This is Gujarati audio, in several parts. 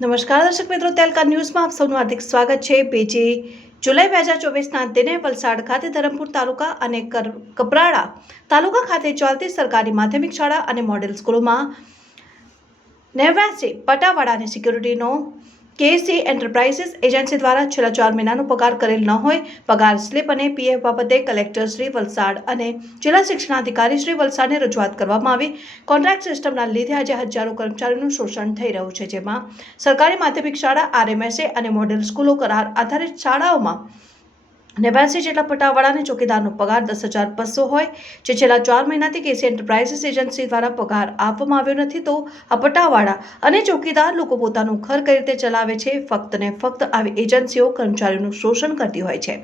નમસ્કાર દર્શક મિત્રો, તેલકા ન્યૂઝમાં આપ સૌનું હાર્દિક સ્વાગત છે। 2 જુલાઈ 2024ના દિને વલસાડ ખાતે ધરમપુર તાલુકા અને કપરાડા તાલુકા ખાતે ચાલતી સરકારી માધ્યમિક શાળા અને મોડેલ સ્કૂલોમાં નેવાસી પટાવાળાની સિક્યુરિટીનો કેસી એન્ટરપ્રાઇઝિસ એજન્સી દ્વારા છેલ્લા 4 મહિનાનો પગાર કરેલ ન હોય પગાર સ્લીપ અને પીએફ બાબતે કલેક્ટર શ્રી વલસાડ અને જિલ્લા શિક્ષણાધિકારી શ્રી વલસાડને રજૂઆત કરવામાં આવી। કોન્ટ્રાક્ટ સિસ્ટમના લીધે આજે હજારો કર્મચારીઓનું શોષણ થઈ રહ્યું છે, જેમાં સરકારી માધ્યમિક શાળા આરએમએસએ અને મોડેલ સ્કૂલો કરાર આધારિત શાળાઓમાં 89 જેટલા પટાવાળાને ચોકીદારનો પગાર 10,500 હોય, જે છેલ્લા 4 મહિનાથી કેસી એન્ટરપ્રાઇઝિસ એજન્સી દ્વારા પગાર આપવામાં આવ્યો નથી। તો આ પટાવાળા અને ચોકીદાર લોકો પોતાનું ઘર કઈ રીતે ચલાવે છે? ફક્ત ને ફક્ત આવી એજન્સીઓ કર્મચારીઓનું શોષણ કરતી હોય છે।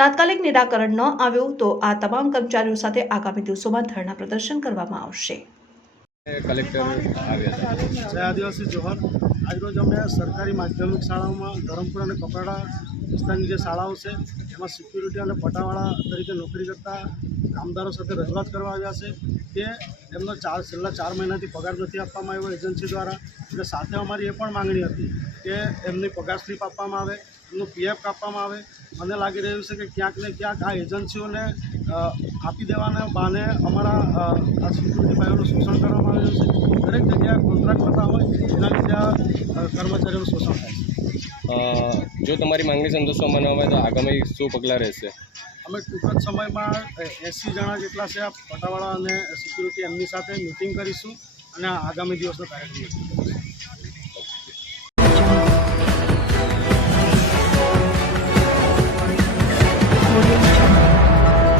તાત્કાલિક નિરાકરણ ન આવ્યું તો આ તમામ કર્મચારીઓ સાથે આગામી દિવસોમાં ધરણા પ્રદર્શન કરવામાં આવશે। કલેક્ટર આવ્યા હતા। જય આદિવાસી જોહર। આજરોજ અમે સરકારી માધ્યમિક શાળાઓમાં ધરમપુર અને કપરાડા વિસ્તારની જે શાળાઓ છે એમાં સિક્યુરિટી અને પટાવાળા તરીકે નોકરી કરતા કામદારો સાથે રજૂઆત કરવા આવ્યા છે કે એમનો છેલ્લા 4 મહિનાથી પગાર નથી આપવામાં આવ્યો એજન્સી દ્વારા, અને સાથે અમારી એ પણ માંગણી હતી કે એમની પગાર સ્લીપ આપવામાં આવે, એમનું પીએફ કાપવામાં આવે। મને લાગી રહ્યું છે કે ક્યાંક ને ક્યાંક આ એજન્સીઓને આપી દેવાના બહાને અમારા આ સિક્યુરિટી ભાઈઓનું શોષણ કરવામાં આવ્યું છે। દરેક જગ્યાએ કોન્ટ્રાક્ટ થતા હોય એના લીધે કર્મચારીઓનું શોષણ થાય છે। જો તમારી માંગણી સંતોષવામાં ન આવે તો આગામી શું પગલાં રહેશે? અમે ટૂંક જ સમયમાં 80 જણા જેટલા છે પટાવાળા અને સિક્યુરિટી એમની સાથે મિટિંગ કરીશું અને આગામી દિવસનો કાર્યક્રમ કરીશું।